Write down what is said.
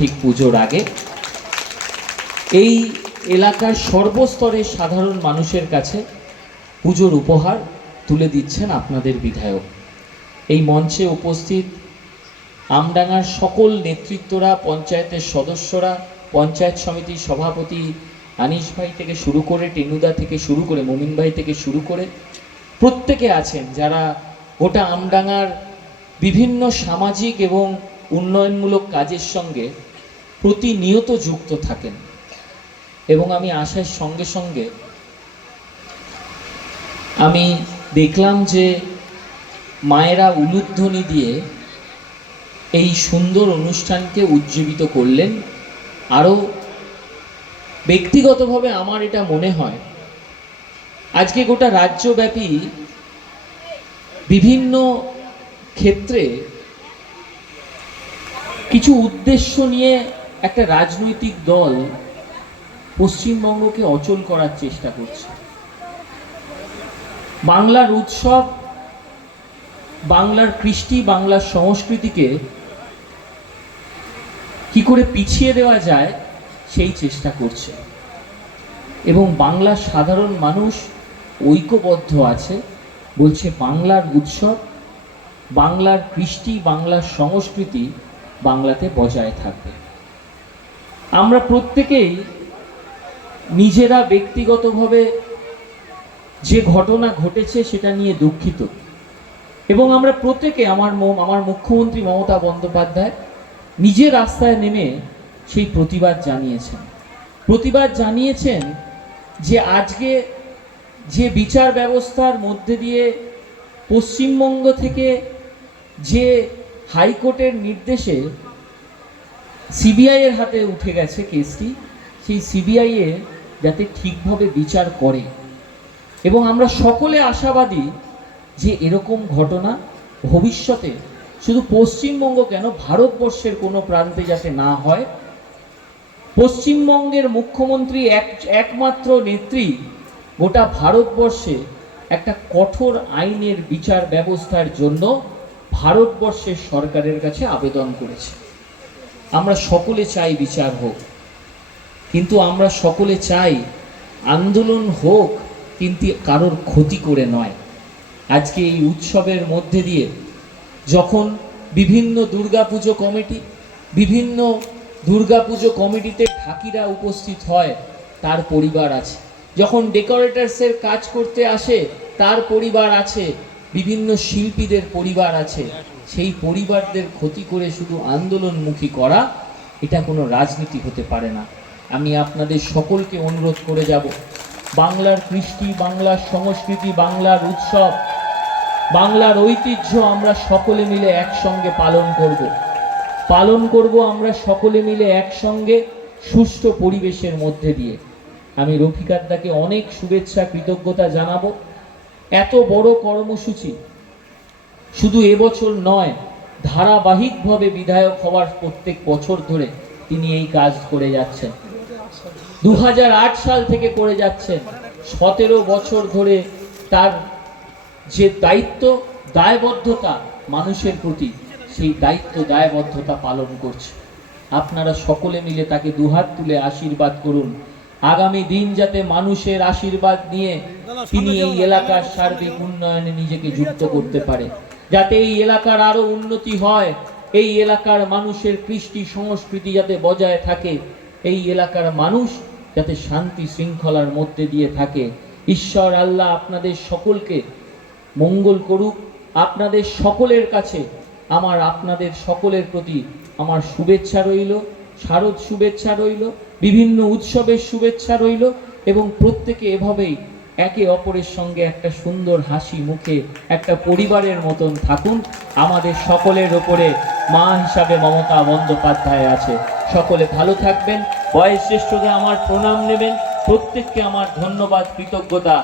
ঠিক পুজোর আগে। এই এলাকার সর্বস্তরের সাধারণ মানুষের কাছে পুজোর উপহার তুলে দিচ্ছেন আপনাদের বিধায়ক। এই মঞ্চে উপস্থিত আমডাঙ্গার সকল নেতৃত্বরা, পঞ্চায়েতের সদস্যরা, পঞ্চায়েত সমিতির সভাপতি আনিস ভাই থেকে শুরু করে, টেনুদা থেকে শুরু করে, মোমিন ভাই থেকে শুরু করে প্রত্যেকে আছেন যারা গোটা আমডাঙ্গার বিভিন্ন সামাজিক এবং উন্নয়নমূলক কাজের সঙ্গে প্রতিনিয়ত যুক্ত থাকেন। এবং আমি আসার সঙ্গে সঙ্গে আমি দেখলাম যে মায়েরা উলুধ্বনি দিয়ে এই সুন্দর অনুষ্ঠানকে উজ্জীবিত করলেন। আরও ব্যক্তিগতভাবে আমার এটা মনে হয়, আজকে গোটা রাজ্যব্যাপী বিভিন্ন ক্ষেত্রে কিছু উদ্দেশ্য নিয়ে একটা রাজনৈতিক দল পশ্চিমবঙ্গকে অচল করার চেষ্টা করছে। বাংলার উৎসব, বাংলার কৃষ্টি, বাংলার সংস্কৃতিকে কি করে পিছিয়ে দেওয়া যায় সেই চেষ্টা করছে। এবং বাংলার সাধারণ মানুষ ঐক্যবদ্ধ আছে, বলছে বাংলার উৎসব, বাংলার কৃষ্টি, বাংলার সংস্কৃতি বাংলাতে বজায় থাকবে। আমরা প্রত্যেকেই নিজেরা ব্যক্তিগতভাবে যে ঘটনা ঘটেছে সেটা নিয়ে দুঃখিত। এবং আমরা প্রত্যেকে আমার আমার মুখ্যমন্ত্রী মমতা বন্দ্যোপাধ্যায় নিজের রাস্তায় নেমে সেই প্রতিবাদ জানিয়েছেন। প্রতিবাদ জানিয়েছেন যে আজকে যে বিচার ব্যবস্থার মধ্যে দিয়ে পশ্চিমবঙ্গ থেকে যে হাইকোর্টের নির্দেশে সিবিআই এর হাতে উঠে গেছে কেসটি। সেই সিবিআই এ যাতে ঠিকভাবে বিচার করে। এবং আমরা সকলে আশাবাদী যে এরকম ঘটনা ভবিষ্যতে শুধু পশ্চিমবঙ্গ কেন, ভারতবর্ষের কোনো প্রান্তে যাতে না হয়। পশ্চিমবঙ্গের মুখ্যমন্ত্রী এক, একমাত্র নেত্রী গোটা ভারতবর্ষে একটা কঠোর আইনের বিচার ব্যবস্থার জন্য ভারতবর্ষের সরকারের কাছে আবেদন করেছে। আমরা সকলে চাই বিচার হোক। কিন্তু আমরা সকলে চাই আন্দোলন হোক, কিন্তু কারোর ক্ষতি করে নয়। আজকে এই উৎসবের মধ্যে দিয়ে যখন বিভিন্ন দুর্গাপুজো কমিটি, বিভিন্ন দুর্গাপুজো কমিটিতে ঢাকিরা উপস্থিত হয়, তার পরিবার আছে। যখন ডেকোরেটার্সের কাজ করতে আসে, তার পরিবার আছে। বিভিন্ন শিল্পীদের পরিবার আছে, সেই পরিবারদের ক্ষতি করে শুধু আন্দোলনমুখী করা, এটা কোনো রাজনীতি হতে পারে না। আমি আপনাদের সকলকে অনুরোধ করে যাব। বাংলার কৃষ্টি, বাংলার সংস্কৃতি, বাংলার উৎসব, বাংলার ঐতিহ্য আমরা সকলে মিলে একসঙ্গে পালন করব। পালন করব আমরা সকলে মিলে একসঙ্গে সুষ্ঠু পরিবেশের মধ্যে দিয়ে। আমি রফিকাদ্দাকে অনেক শুভেচ্ছা, কৃতজ্ঞতা জানাব। এত বড় কর্মসূচি। শুধু এবছর নয়, ধারাবাহিকভাবে বিধায়ক হওয়ার প্রত্যেক বছর ধরে তিনি এই কাজ করে যাচ্ছেন। দু হাজার আট সাল থেকে করে যাচ্ছেন। সতেরো বছর ধরে তার যে দায়িত্ব, দায়বদ্ধতা মানুষের প্রতি, সেই দায়িত্ব, দায়বদ্ধতা পালন করছে। আপনারা সকলে মিলে তাকে দুহাত তুলে আশীর্বাদ করুন। আগামী দিন যাতে মানুষের আশীর্বাদ নিয়ে তিনি এই এলাকার সার্বিক উন্নয়নে নিজেকে যুক্ত করতে পারে। যাতে এই এলাকার আরও উন্নতি হয় এই এলাকার মানুষের কৃষ্টি সংস্কৃতি যাতে বজায় থাকে এই এলাকার মানুষ যাতে শান্তি শৃঙ্খলার মধ্যে দিয়ে থাকে। ঈশ্বর আল্লাহ আপনাদের সকলকে মঙ্গল করুক। আপনাদের সকলের কাছে আমার আপনাদের সকলের প্রতি আমার শুভেচ্ছা রইল। শারদ শুভেচ্ছা রইল, বিভিন্ন উৎসবের শুভেচ্ছা রইল এবং প্রত্যেকে এভাবেই একে অপরের সঙ্গে একটা সুন্দর হাসি মুখে একটা পরিবারের মতন থাকুন। আমাদের সকলের ওপরে মা হিসাবে মমতা বন্দ্যোপাধ্যায় আছে। সকলে ভালো থাকবেন বয়স শ্রেষ্ঠদের আমার প্রণাম নেবেন, প্রত্যেককে আমার ধন্যবাদ, কৃতজ্ঞতা।